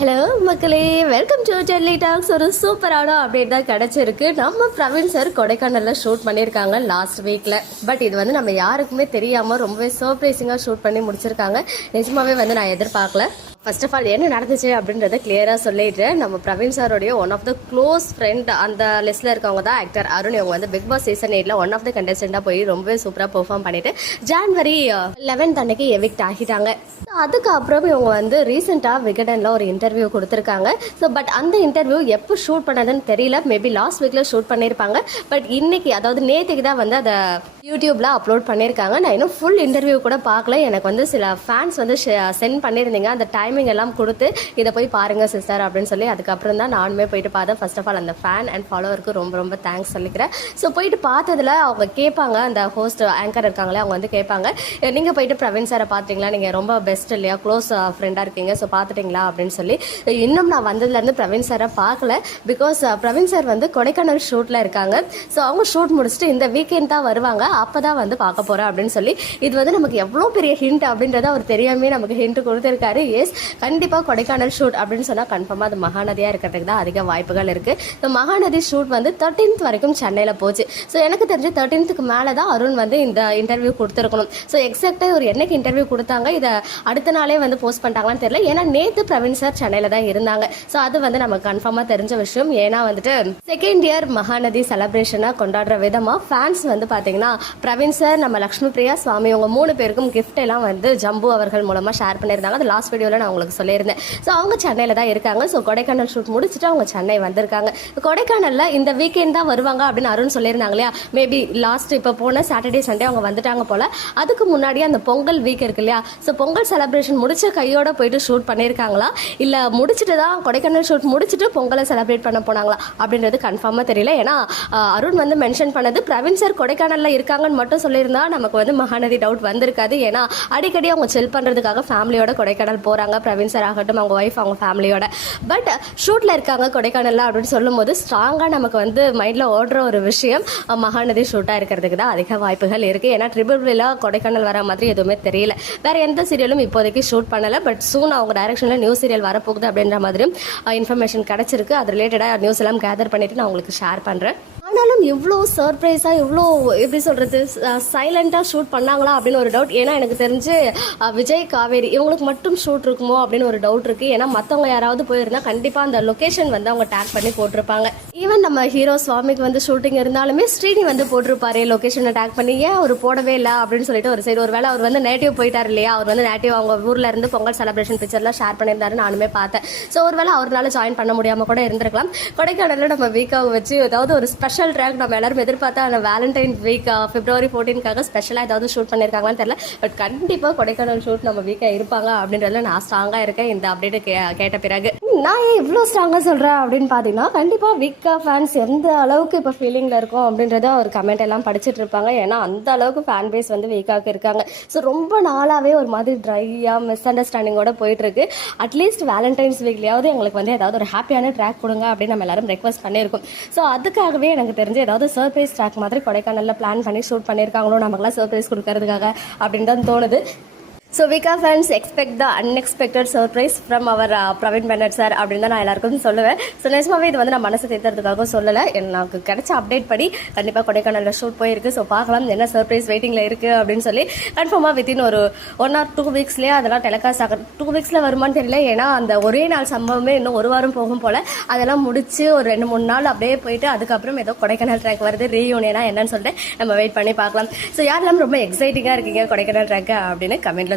Hello மக்களே. Welcome to Delhi tax ஒரு சூப்பரான அப்டேட் தான் கிடச்சிருக்கு. நம்ம பிரவீன் சார் கொடைக்கானலில் ஷூட் பண்ணியிருக்காங்க லாஸ்ட் வீக்கில் பட் இது வந்து நம்ம யாருக்குமே தெரியாமல் ரொம்பவே சர்ப்ரைசிங்காக ஷூட் பண்ணி முடிச்சிருக்காங்க. நிஜமாவே வந்து நான் எதிர்பார்க்கல. ஃபர்ஸ்ட் ஆஃப் ஆல் என்ன நடந்துச்சு அப்படின்றத கிளியராக சொல்லிட்டு நம்ம Praveen சாரோடைய one of the close friend அந்த லிஸ்ட்டில் இருக்கவங்க தான் ஆக்டர் அருண். இவங்க வந்து பிக் பாஸ் சீசன் எயிட்ல ஒன் ஆஃப் த கண்டஸ்டண்டாக போய் ரொம்பவே சூப்பராக பெர்ஃபார்ம் பண்ணிட்டு ஜான்வரி லெவன்த் uh, அன்னைக்கு எவிக்ட் ஆகிட்டாங்க. அதுக்கப்புறம் இவங்க வந்து ரீசெண்டாக விகடனில் ஒரு இன்டர்வியூ கொடுத்துருக்காங்க. ஸோ பட் அந்த இன்டர்வியூ எப்போ ஷூட் பண்ணதுன்னு தெரியல. மேபி லாஸ்ட் வீக்கில் ஷூட் பண்ணியிருப்பாங்க பட் இன்னைக்கு அதாவது நேற்றுக்கு தான் வந்து அதை யூடியூப்பில் அப்லோட் பண்ணியிருக்காங்க நான் இன்னும் ஃபுல் இன்டர்வியூ கூட பார்க்கல. எனக்கு வந்து சில ஃபேன்ஸ் வந்து சென்ட் பண்ணியிருந்தீங்க அந்த டைமிங் எல்லாம் கொடுத்து இதை போய் பாருங்கள் சிஸ்டர் அப்படின்னு சொல்லி அதுக்கப்புறம் தான் நானுமே போயிட்டு பார்த்தேன். ஃபர்ஸ்ட் ஆஃப் ஆல் அந்த ஃபேன் அண்ட் ஃபாலோவருக்கு ரொம்ப ரொம்ப தேங்க்ஸ் சொல்லிக்கிறேன். ஸோ போயிட்டு பார்த்ததில் அவங்க கேட்பாங்க. அந்த ஹோஸ்ட் ஆங்கர் இருக்காங்களே அவங்க வந்து கேட்பாங்க. நீங்கள் போயிட்டு பிரவீன் சாரை பார்த்தீங்களா நீங்கள் ரொம்ப பெஸ்ட் இல்லையா? க்ளோஸ் ஃப்ரெண்டாக இருக்கீங்க. ஸோ பார்த்துட்டீங்களா அப்படின்னு சொல்லி இன்னும் நான் வந்ததுலேருந்து பிரவீன் சாரை பார்க்கல. பிகாஸ் பிரவீன் சார் வந்து கொடைக்கானல் ஷூட்டில் இருக்காங்க. ஸோ அவங்க ஷூட் முடிச்சுட்டு இந்த வீக்கெண்ட் தான் வருவாங்க. அப்போ தான் வந்து பார்க்க போகிறேன் அப்படின்னு சொல்லி இது வந்து நமக்கு எவ்வளோ பெரிய ஹிண்ட் அப்படின்றத அவர் தெரியாமே நமக்கு ஹிண்ட் கொடுத்துருக்காரு. எஸ் கண்டிப்பாக கொடைக்கானல் ஷூட் அப்படின்னு சொன்னால் கன்ஃபார்மாக அது மகாநதியாக இருக்கிறதுக்கு தான் அதிக வாய்ப்புகள் இருக்குது ஸோ மகாநதி ஷூட் வந்து தேர்ட்டீன்த் வரைக்கும் சென்னையில் போச்சு. ஸோ எனக்கு தெரிஞ்சு தேர்ட்டீன்த்துக்கு மேலே தான் அருண் வந்து இந்த இன்டர்வியூ கொடுத்துருக்கணும். ஸோ எக்ஸாக்டாக ஒரு என்னைக்கு இன்டர்வியூ கொடுத்தாங்க இதை அடுத்த நாளே வந்து போஸ்ட் பண்ணிட்டாங்களான்னு தெரியல. ஏன்னா நேற்று பிரவீன் சார் சென்னையில் தான் இருந்தாங்க. ஸோ அது வந்து நமக்கு கன்ஃபார்மாக தெரிஞ்ச விஷயம். ஏன்னா வந்துட்டு செகண்ட் இயர் மகாநதி செலப்ரேஷனாக கொண்டாடுற விதமாக ஃபேன்ஸ் வந்து பார்த்தீங்கன்னா பிரவீன் சார் நம்ம லக்ஷ்மி பிரியா சுவாமி உங்கள் மூணு பேருக்கும் கிஃப்ட் எல்லாம் வந்து ஜம்பு அவர்கள் மூலமாக ஷேர் பண்ணியிருந்தாங்க. அது லாஸ்ட் வீடியோவில் நான் உங்களுக்கு சொல்லியிருந்தேன். ஸோ அவங்க சென்னையில் தான் இருக்காங்க. ஸோ கொடைக்கானல் ஷூட் முடிச்சுட்டு அவங்க சென்னை வந்திருக்காங்க. கொடைக்கானலில் இந்த வீக்கெண்ட் தான் வருவாங்க அப்படின்னு அருண் சொல்லியிருந்தாங்க இல்லையா? மேபி லாஸ்ட் இப்போ போன சாட்டர்டே சண்டே அவங்க வந்துட்டாங்க போல். அதுக்கு முன்னாடி அந்த பொங்கல் வீக் இருக்கு இல்லையா? ஸோ பொங்கல் செலிப்ரேஷன் முடிச்ச கையோட போயிட்டு ஷூட் பண்ணியிருக்காங்களா? இல்லை முடிச்சுட்டு தான் கொடைக்கானல் ஷூட் முடிச்சுட்டு பொங்கலை செலிப்ரேட் பண்ண போனாங்களா? அப்படின்றது கன்ஃபார்மாக தெரியல. ஏன்னா அருண் வந்து மென்ஷன் பண்ணது பிரவீன் சார் கொடைக்கானலில் இருக்காங்கன்னு மட்டும் சொல்லியிருந்தா நமக்கு வந்து மகாநதி டவுட் வந்திருக்காது. ஏன்னா அடிக்கடி அவங்க செல் பண்ணுறதுக்காக ஃபேமிலியோட கொடைக்கானல் போகிறாங்க பிரவீன் சார் ஆகட்டும் அவங்க ஒய்ஃப் அவங்க ஃபேமிலியோட பட் ஷூட்டில் இருக்காங்க கொடைக்கானலில் அப்படின்னு சொல்லும்போது ஸ்ட்ராங்காக நமக்கு வந்து மைண்டில் ஓடுற ஒரு விஷயம் மகாநதி ஷூட்டாக இருக்கிறதுக்கு தான் அதிக வாய்ப்புகள் இருக்குது ஏன்னா ட்ரிபிள் கொடைக்கானல் வர மாதிரி எதுவுமே தெரியல. வேறு எந்த சீரியலும் இப்போதைக்கு ஷூட் பண்ணலை. பட் சூன் அவங்க டைரக்ஷனில் நியூ சீரியல் வரப்போகுது அப்படின்ற மாதிரியும் uh, இன்ஃபர்மேஷன் கிடச்சிருக்கு. அது ரிலேட்டடாக நியூஸ் எல்லாம் கேதர் பண்ணிட்டு நான் உங்களுக்கு ஷேர் பண்ணுறேன் ஆனாலும் இவ்வளோ சர்ப்ரைஸாக இவ்வளோ எப்படி சொல்கிறது சைலண்ட்டாக ஷூட் பண்ணாங்களா அப்படின்னு ஒரு டவுட் ஏன்னா எனக்கு தெரிஞ்சு விஜய் காவேரி இவங்களுக்கு மட்டும் ஷூட் இருக்குமோ அப்படின்னு ஒரு டவுட் இருக்குது ஏன்னா மற்றவங்க யாராவது போயிருந்தால் கண்டிப்பாக அந்த லொக்கேஷன் வந்து அவங்க டேக் பண்ணி போட்டிருப்பாங்க. ஈவன் நம்ம ஹீரோ சுவாமிக்கு வந்து ஷூட்டிங் இருந்தாலுமே ஸ்ரீனி வந்து போட்டிருப்பாரு லொக்கேஷனை டேக் பண்ணி ஏன் அவர் போடவே இல்லை? அப்படின்னு சொல்லிட்டு ஒரு சைடு ஒரு வேளை அவர் வந்து நேட்டிவ் போயிட்டார் இல்லையா? அவர் வந்து நேட்டிவ் அவங்க ஊரில் இருந்து பொங்கல் செலிப்ரேஷன் பிக்சர்லாம் ஷேர் பண்ணியிருந்தாரு நானுமே பார்த்தேன். ஸோ ஒரு வேளை அவரால் ஜாயின் பண்ண முடியாமல் கூட இருந்திருக்கலாம். கொடைக்கானலில் நம்ம வீக்காக வச்சு ஏதாவது ஒரு ஸ்பெஷல் ட்ராக் நம்ம எல்லாரும் எதிர்பார்த்தா அந்த வேலண்டைன் வீக் பிப்ரவரி ஃபோர்டீன்காக ஸ்பெஷலாக ஏதாவது ஷூட் பண்ணியிருக்காங்களான்னு தெரியல. பட் கண்டிப்பாக கொடைக்கானல் ஷூட் நம்ம வீக்காக இருப்பாங்க அப்படின்றதுல நான் ஸ்ட்ராங்காக இருக்கேன். இந்த அப்டேட் கே கேட்ட பிறகு. நான் ஏன் இவ்வளோ ஸ்ட்ராங்காக சொல்கிறேன் அப்படின்னு பார்த்தீங்கன்னா கண்டிப்பாக விக்கா ஃபேன்ஸ் எந்த அளவுக்கு இப்போ ஃபீலிங்கில் இருக்கும் அப்படின்றத ஒரு கமெண்ட் எல்லாம் படிச்சுட்டு இருப்பாங்க. ஏன்னா அந்த அளவுக்கு ஃபேன் பேஸ் வந்து விக்காவுக்கு இருக்காங்க. ஸோ ரொம்ப நாளாகவே ஒரு மாதிரி ட்ரையாக மிஸ் அண்டர்ஸ்டாண்டிங்கோட போயிட்டுருக்கு அட்லீஸ்ட் வேலண்டைன்ஸ் வீக்லேயாவது எங்களுக்கு வந்து ஏதாவது ஒரு ஹாப்பியான ட்ராக் கொடுங்க அப்படின்னு நம்ம எல்லாரும் ரெக்வஸ்ட் பண்ணியிருக்கோம். ஸோ அதுக்காகவே எனக்கு தெரிஞ்சு ஏதாவது சர்ப்ரைஸ் ட்ராக் மாதிரி கொடைக்கானலில் பிளான் பண்ணி ஷூட் பண்ணியிருக்காங்களோ நமக்குலாம் சர்ப்ரைஸ் கொடுக்கறதுக்காக அப்படின்னு தான் தோணுது. So விகா fans expect the unexpected surprise from our Praveen Bennett sir அப்படின்னு தான் நான் எல்லாருக்கும் சொல்லுவேன். ஸோ நிஜமாவே இது வந்து நான் மனசு தேர்த்துறதுக்காக சொல்லலை. எனக்கு கிடைச்ச அப்டேட் படி கண்டிப்பாக கொடைக்கானலில் ஷூட் போயிருக்கு. ஸோ பார்க்கலாம் என்ன சர்ப்ரைஸ் வெயிட்டிங்கில் இருக்குது அப்படின்னு சொல்லி கன்ஃபார்மாக வித்தின் ஒரு ஒன் ஆர் டூ வீக்ஸ்லேயே அதெல்லாம் டெலிகாஸ்ட் ஆக டூ வீக்ஸில் வருமான்னு தெரியல. ஏன்னா அந்த ஒரே நாள் சம்பவமே இன்னும் ஒரு வாரம் போகும் போல். அதெல்லாம் முடிச்சு ஒரு ரெண்டு மூணு நாள் அப்படியே போயிட்டு அதுக்கப்புறம் ஏதோ கொடைக்கானல் ட்ராக் வருது. ரீயூனியனா என்னன்னு சொல்லிட்டு நம்ம வெயிட் பண்ணி பார்க்கலாம். ஸோ யாரெல்லாம் ரொம்ப எக்ஸைட்டிங்காக இருக்கீங்க கொடைக்கானல் ட்ராக் அப்படின்னு கமெண்ட்டில்